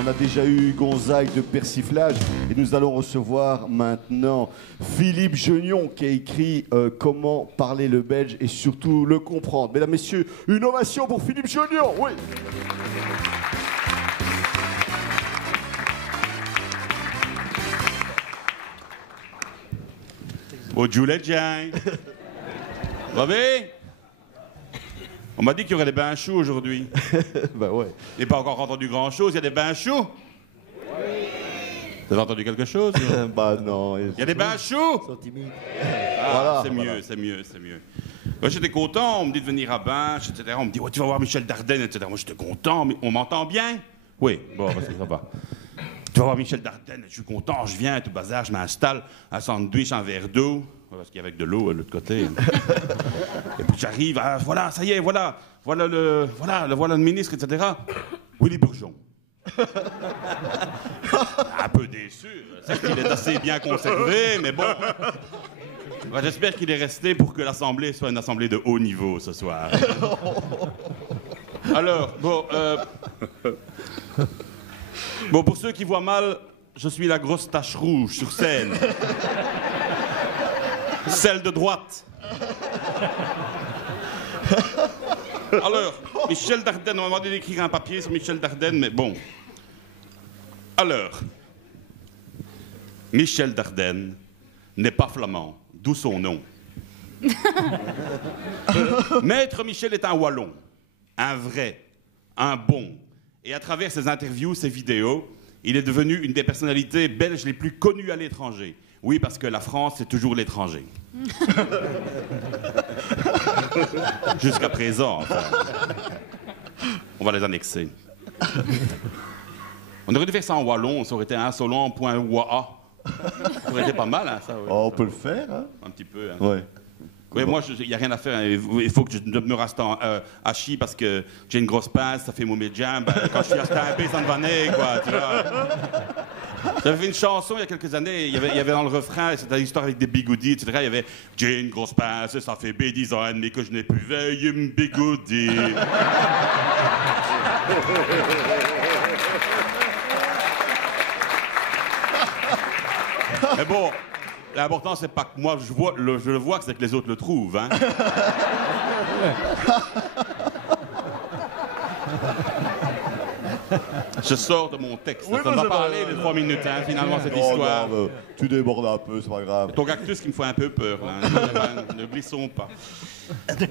On a déjà eu Gonzague de Persiflage et nous allons recevoir maintenant Philippe Genion qui a écrit Comment parler le belge et surtout le comprendre. Mesdames, messieurs, une ovation pour Philippe Genion, oui. Bonjour les gens. Va bien? On m'a dit qu'il y aurait des bains chauds aujourd'hui. Bah ouais. Je n'ai pas encore entendu grand-chose. Il y a des bains chauds? Oui. Vous avez entendu quelque chose? Bah non. Il y a des bains chauds? Ils sont timides. Ah, Voilà, c'est voilà. mieux, c'est mieux, c'est mieux. Moi, j'étais content. On me dit de venir à Binche, etc. On me dit, ouais, tu vas voir Michel Dardenne, etc. Moi, j'étais content. Mais on m'entend bien? Oui. Bon, bah, ça va. Tu vas voir Michel Dardenne, je suis content, je viens, tout bazar, je m'installe, un sandwich, un verre d'eau, parce qu'il y avait de l'eau de l'autre côté. Et puis j'arrive, ah, voilà, ça y est, voilà le ministre, etc. Willy Bourgeon. Un peu déçu, c'est qu'il est assez bien conservé, mais bon. Bah, j'espère qu'il est resté pour que l'Assemblée soit une assemblée de haut niveau ce soir. Alors, bon, pour ceux qui voient mal, je suis la grosse tache rouge sur scène. Celle de droite. Alors, Michel Dardenne, on m'a demandé d'écrire un papier sur Michel Dardenne, mais bon. Alors, Michel Dardenne n'est pas flamand, d'où son nom. Maître Michel est un Wallon, un vrai, un bon. Et à travers ses interviews, ses vidéos, il est devenu une des personnalités belges les plus connues à l'étranger. Oui, parce que la France, c'est toujours l'étranger. Jusqu'à présent, enfin. On va les annexer. On aurait dû faire ça en wallon, ça aurait été un solon.waa. Ça aurait été pas mal, hein, ça. Ouais. Oh, on peut le faire, hein? Un petit peu. Hein. Ouais. Oui, moi, il n'y a rien à faire. Il faut que je me reste à chi parce que j'ai une grosse pince, ça fait mauvais jambes. Quand je suis à stamper, ça me vanait, quoi, tu vois. J'avais fait une chanson il y a quelques années, il y avait dans le refrain, c'était une histoire avec des bigoudis, etc. Il y avait « J'ai une grosse pince, ça fait 10 ans et demi que je n'ai plus veillé me bigoudi. » Mais bon, l'important, c'est pas que moi je le vois, c'est que les autres le trouvent. Hein. Je sors de mon texte. Oui, ça va pas aller les 3 minutes, hein, finalement, cette histoire. Non, tu débordes un peu, c'est pas grave. Ton cactus qui me fait un peu peur. Là. Ne glissons pas.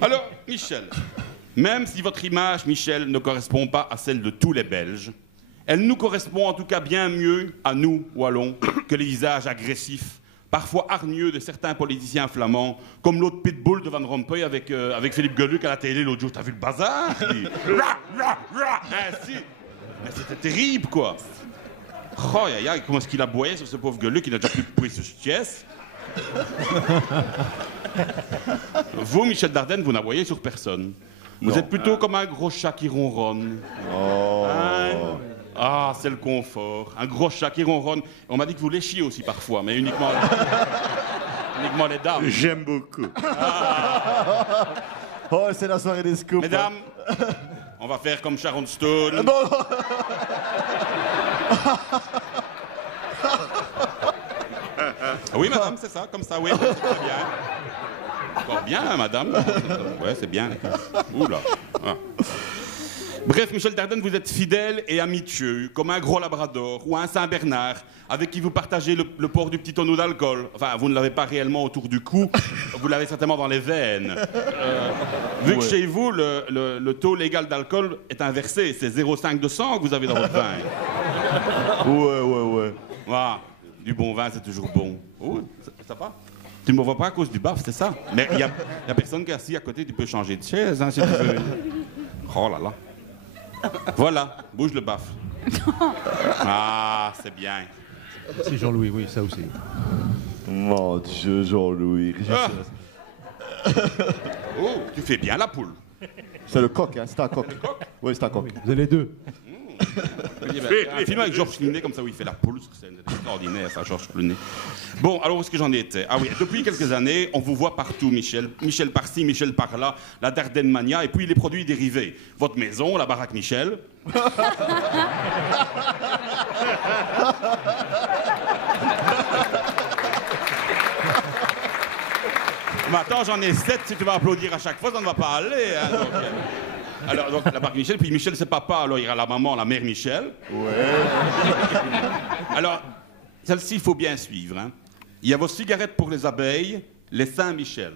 Alors, Michel, même si votre image, Michel, ne correspond pas à celle de tous les Belges, elle nous correspond en tout cas bien mieux, à nous, Wallons, que les visages agressifs, parfois hargneux de certains politiciens flamands, comme l'autre pitbull de Van Rompuy avec Philippe Geluck à la télé l'autre jour. T'as vu le bazar? Ainsi. Mais c'était terrible, quoi. Oh, aïe, aïe, comment est-ce qu'il aboyait sur ce pauvre Geluck? Il a déjà plus de pouet sur pièce. Vous, Michel Dardenne, vous n'aboyez sur personne. Vous êtes plutôt comme un gros chat qui ronronne. Oh. Hein? Ah, c'est le confort. Un gros chat qui ronronne. On m'a dit que vous léchiez aussi parfois, mais uniquement les dames. J'aime beaucoup. Ah. Oh, c'est la soirée des scoops. Mesdames, on va faire comme Sharon Stone. Non, non. Oui, madame, c'est ça, comme ça, oui, c'est très bien. Encore bien, hein, madame. Ouais, c'est bien. Oula. Ah. Bref, Michel Dardenne, vous êtes fidèle et amitieux, comme un gros labrador ou un Saint-Bernard, avec qui vous partagez le port du petit tonneau d'alcool. Enfin, vous ne l'avez pas réellement autour du cou, vous l'avez certainement dans les veines. Vu que chez vous, le taux légal d'alcool est inversé, c'est 0,5 de sang que vous avez dans votre vin. Ouais. Voilà. Du bon vin, c'est toujours bon. Oh, ça va? Tu ne me vois pas à cause du baf, c'est ça? Mais il y a personne qui est assis à côté, tu peux changer de chaise, hein, si tu veux. Oh là là. Voilà, bouge le baf. Ah, c'est bien. C'est Jean-Louis, oui, ça aussi. Mon Dieu, Jean-Louis. Ah. Oh, tu fais bien la poule. C'est le coq, hein, c'est un coq. Oui, c'est un coq. Vous avez les deux. Il y a un film avec Georges Clooney, comme ça, où il fait la poule. C'est extraordinaire, ça, Georges Clooney. Bon, alors, où est-ce que j'en étais? Ah oui, depuis quelques années, on vous voit partout, Michel. Michel par-ci, Michel par-là, la Dardenne Mania, et puis les produits dérivés. Votre maison, la baraque Michel. Mais attends, j'en ai 7, si tu vas applaudir à chaque fois, ça ne va pas aller. Hein, donc, alors, donc, la baraque Michel, puis Michel, c'est papa, alors il y a la maman, la mère Michel. Ouais. Alors, celle-ci, il faut bien suivre. Hein. Il y a vos cigarettes pour les abeilles, les Saint-Michel.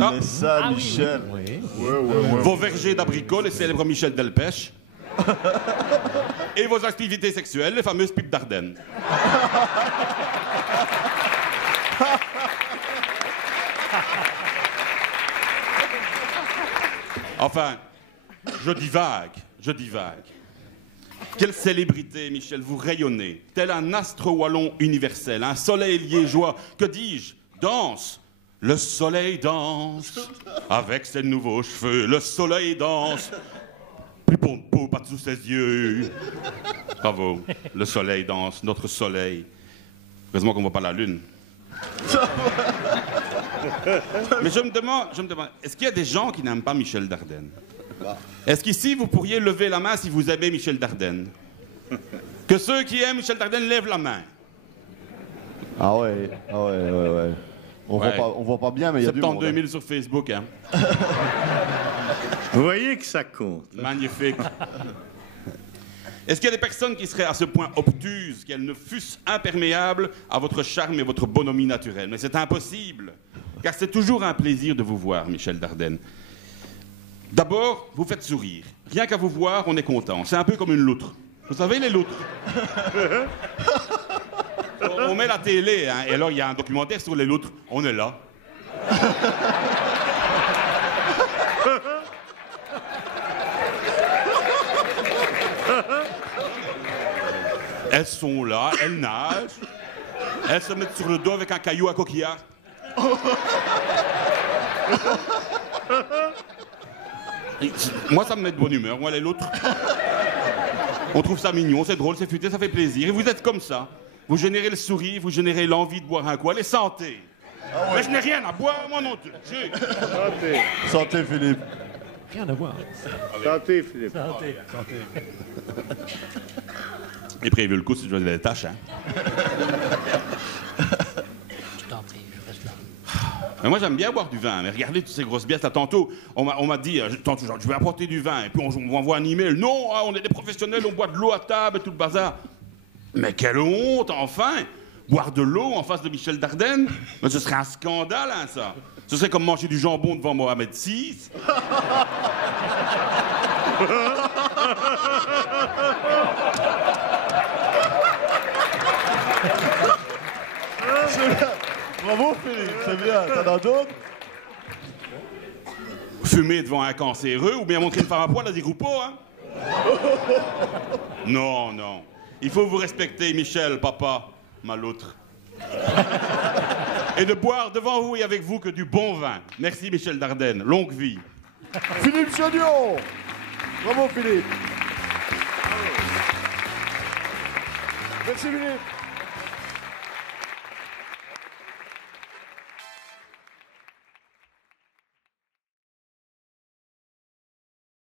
Ah. Les Saint-Michel. Oui. Vos vergers d'abricots, les célèbres Michel Delpech. Et vos activités sexuelles, les fameuses pipes d'Ardennes. Enfin, je divague. Quelle célébrité, Michel, vous rayonnez, tel un astre wallon universel, un soleil liégeois, que dis-je, danse. Le soleil danse, avec ses nouveaux cheveux, le soleil danse. Pupon de peau, pas sous ses yeux. Bravo, le soleil danse, notre soleil. Heureusement qu'on ne voit pas la lune. Mais je me demande, est-ce qu'il y a des gens qui n'aiment pas Michel Dardenne? Est-ce qu'ici, vous pourriez lever la main si vous aimez Michel Dardenne? Que ceux qui aiment Michel Dardenne lèvent la main. Ah ouais. On voit pas bien, mais il y a du monde. 72 000 sur Facebook, hein. Vous voyez que ça compte. Magnifique. Est-ce qu'il y a des personnes qui seraient à ce point obtuses qu'elles ne fussent imperméables à votre charme et votre bonhomie naturelle? Mais c'est impossible, car c'est toujours un plaisir de vous voir, Michel Dardenne. D'abord, vous faites sourire. Rien qu'à vous voir, on est content. C'est un peu comme une loutre. Vous savez, les loutres? On met la télé, hein, et alors il y a un documentaire sur les loutres. On est là. Elles sont là, elles nagent. Elles se mettent sur le dos avec un caillou à coquillard. Moi, ça me met de bonne humeur, moi, les loutres. On trouve ça mignon, c'est drôle, c'est futé, ça fait plaisir. Et vous êtes comme ça. Vous générez le sourire, vous générez l'envie de boire un coup. Allez, santé. Ah ouais. Mais je n'ai rien à boire, moi non plus. Santé. Santé, Philippe. Rien à voir. Santé, Philippe. Santé. J'ai prévu le coup si je faisais des tâches, hein. Je t'en prie, je reste là. Mais moi, j'aime bien boire du vin. Mais regardez toutes ces grosses bières. Là, tantôt, on m'a dit, tantôt, genre, je vais apporter du vin. Et puis, on m'envoie un email. Non, ah, on est des professionnels, on boit de l'eau à table et tout le bazar. Mais quelle honte, enfin! Boire de l'eau en face de Michel Dardenne? Mais ce serait un scandale, hein, ça. Ce serait comme manger du jambon devant Mohamed VI. Bravo, Philippe, c'est bien. T'en as d'autres? Fumer devant un cancéreux ou bien montrer une femme à poil à des groupos, hein? Non. Il faut vous respecter, Michel, papa, ma loutre. Et de boire devant vous et avec vous que du bon vin. Merci, Michel Dardenne. Longue vie. Philippe Jeunon. Bravo, Philippe. Merci, Philippe.